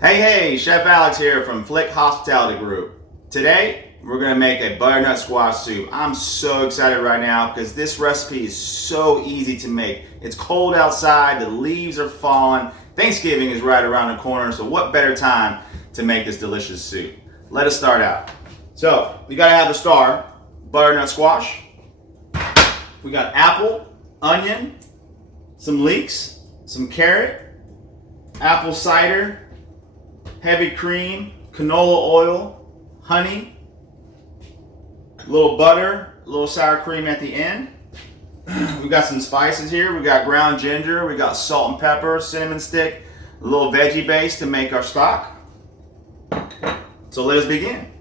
Hey, Chef Alex here from Flik Hospitality Group. Today, we're gonna make a butternut squash soup. I'm so excited right now because this recipe is so easy to make. It's cold outside, the leaves are falling, Thanksgiving is right around the corner, so what better time to make this delicious soup? Let us start out. So, we gotta have the star, butternut squash. We got apple, onion, some leeks, some carrot, apple cider, heavy cream, canola oil, honey, a little butter, a little sour cream at the end. We got some spices here. We got ground ginger, we got salt and pepper, cinnamon stick, a little veggie base to make our stock. So let us begin.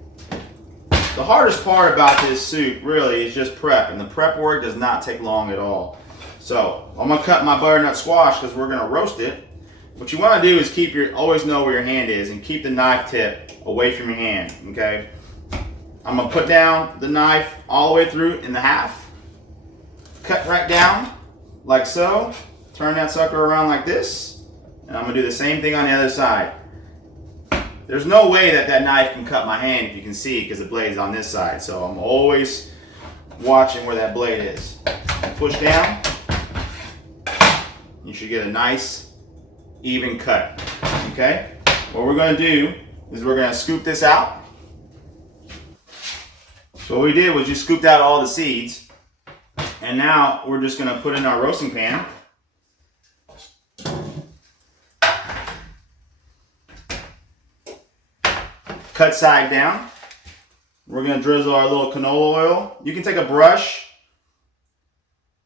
The hardest part about this soup really is just prep, and the prep work does not take long at all. So I'm gonna cut my butternut squash because we're gonna roast it. What you want to do is always know where your hand is and keep the knife tip away from your hand, okay? I'm going to put down the knife all the way through in the half. Cut right down like so. Turn that sucker around like this. And I'm going to do the same thing on the other side. There's no way that knife can cut my hand if you can see because the blade is on this side. So I'm always watching where that blade is. Push down. You should get a nice even cut, okay? What we're gonna do is we're gonna scoop this out. So what we did was just scooped out all the seeds, and now we're just gonna put in our roasting pan. Cut side down. We're gonna drizzle our little canola oil. You can take a brush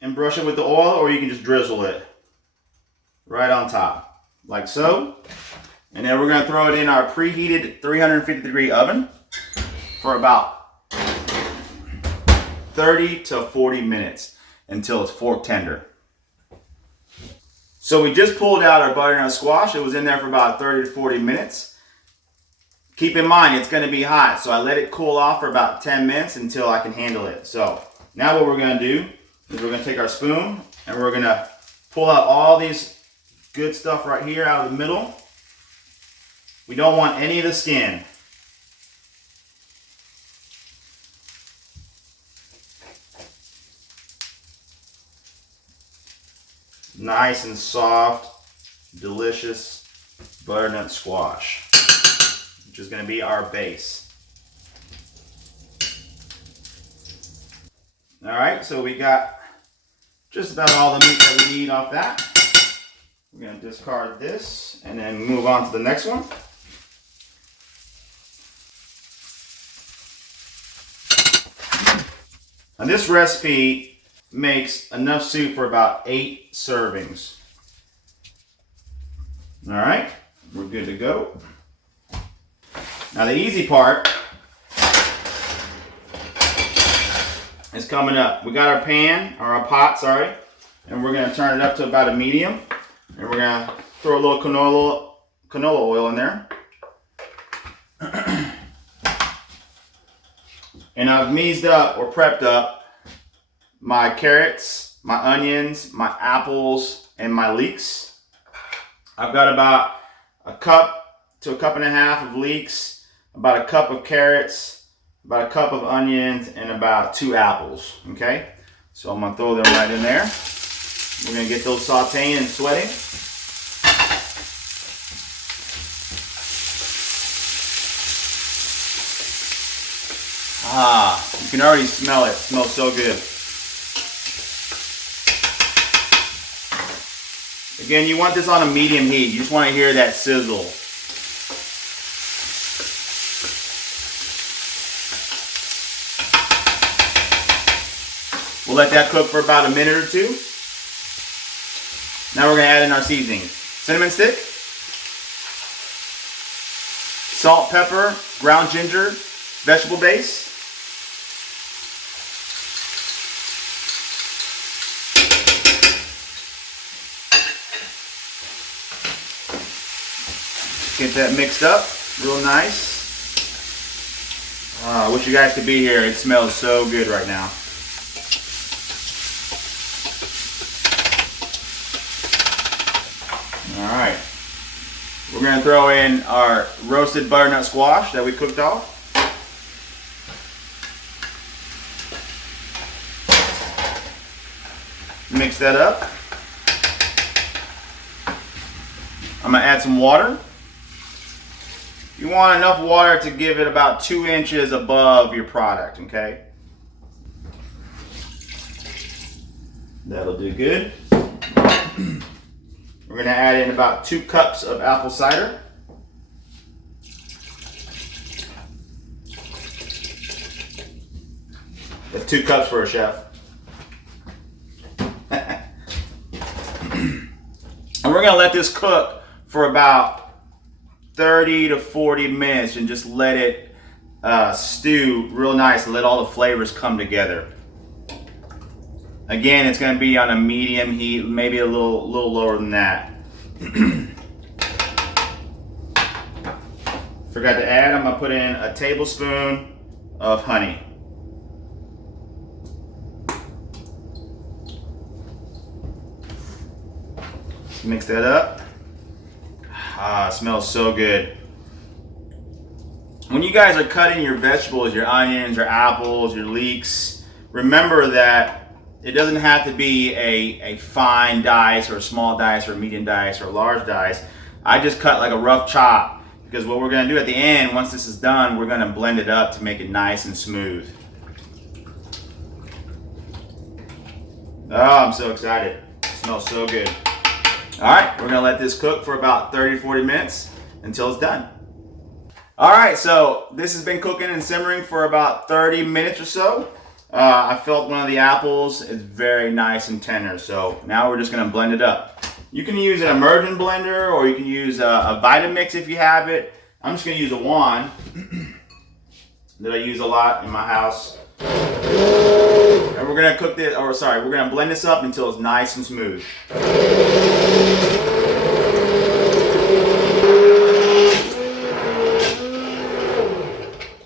and brush it with the oil, or you can just drizzle it right on top. Like so. And then we're going to throw it in our preheated 350-degree oven for about 30 to 40 minutes until it's fork tender. So we just pulled out our butternut squash. It was in there for about 30 to 40 minutes. Keep in mind, it's going to be hot, so I let it cool off for about 10 minutes until I can handle it. So now what we're going to do is we're going to take our spoon and we're going to pull out all these good stuff right here out of the middle. We don't want any of the skin. Nice and soft, delicious butternut squash, which is going to be our base. All right, so we got just about all the meat that we need off that. We're going to discard this and then move on to the next one. Now this recipe makes enough soup for about 8 servings. All right, we're good to go. Now the easy part is coming up. We got our pan, or our pot, sorry, and we're going to turn it up to about a medium. And we're going to throw a little canola oil in there. And I've meased up or prepped up my carrots, my onions, my apples, and my leeks. I've got about a cup to a cup and a half of leeks, about a cup of carrots, about a cup of onions, and about 2 apples, okay? So I'm going to throw them right in there. We're going to get those sauteing and sweating. You can already smell it. It smells so good. Again, you want this on a medium heat. You just want to hear that sizzle. We'll let that cook for about a minute or two. Now we're going to add in our seasonings. Cinnamon stick, salt, pepper, ground ginger, vegetable base, get that mixed up real nice. I wish you guys could be here. It smells so good right now. All right. We're going to throw in our roasted butternut squash that we cooked off. Mix that up. I'm going to add some water. You want enough water to give it about 2 inches above your product, okay? That'll do good. We're going to add in about 2 cups of apple cider. That's 2 cups for a chef. And we're going to let this cook for about 30 to 40 minutes and just let it stew real nice and let all the flavors come together. Again, it's going to be on a medium heat, maybe a little lower than that. Forgot to add, I'm going to put in a tablespoon of honey. Mix that up. Ah, it smells so good. When you guys are cutting your vegetables, your onions, your apples, your leeks, remember that it doesn't have to be a fine dice or a small dice or a medium dice or a large dice. I just cut like a rough chop because what we're going to do at the end, once this is done, we're going to blend it up to make it nice and smooth. Oh, I'm so excited. It smells so good. All right, we're gonna let this cook for about 30 to 40 minutes until it's done. All right, so this has been cooking and simmering for about 30 minutes or so. I felt one of the apples is very nice and tender, so now we're just gonna blend it up. You can use an immersion blender or you can use a Vitamix if you have it. I'm just gonna use a wand that I use a lot in my house. And we're gonna cook this, we're gonna blend this up until it's nice and smooth.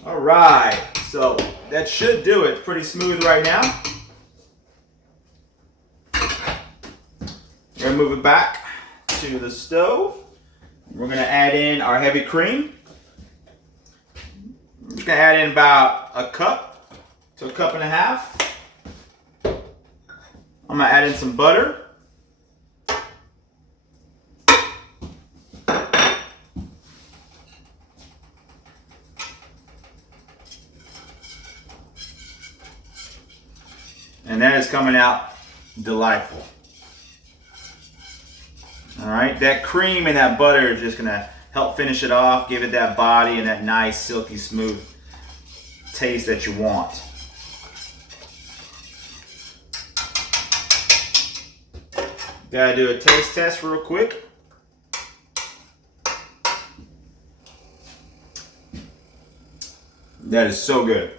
All right, so that should do it. Pretty smooth right now. We're gonna move it back to the stove. We're gonna add in our heavy cream. I'm just gonna add in about a cup to a cup and a half. I'm gonna add in some butter. And that is coming out delightful. All right, that cream and that butter is just gonna help finish it off, give it that body and that nice silky smooth taste that you want. Gotta do a taste test real quick. That is so good.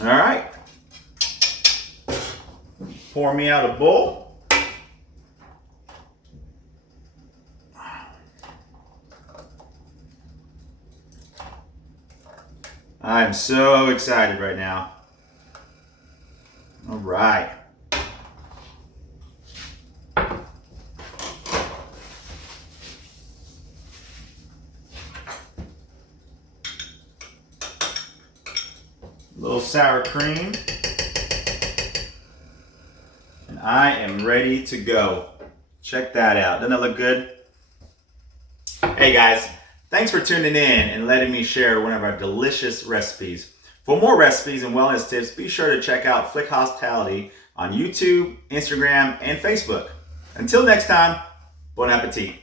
All right. Pour me out a bowl. I am so excited right now. All right. A little sour cream. And I am ready to go. Check that out. Doesn't that look good? Hey guys, thanks for tuning in and letting me share one of our delicious recipes. For more recipes and wellness tips, be sure to check out Flik Hospitality on YouTube, Instagram, and Facebook. Until next time, bon appetit.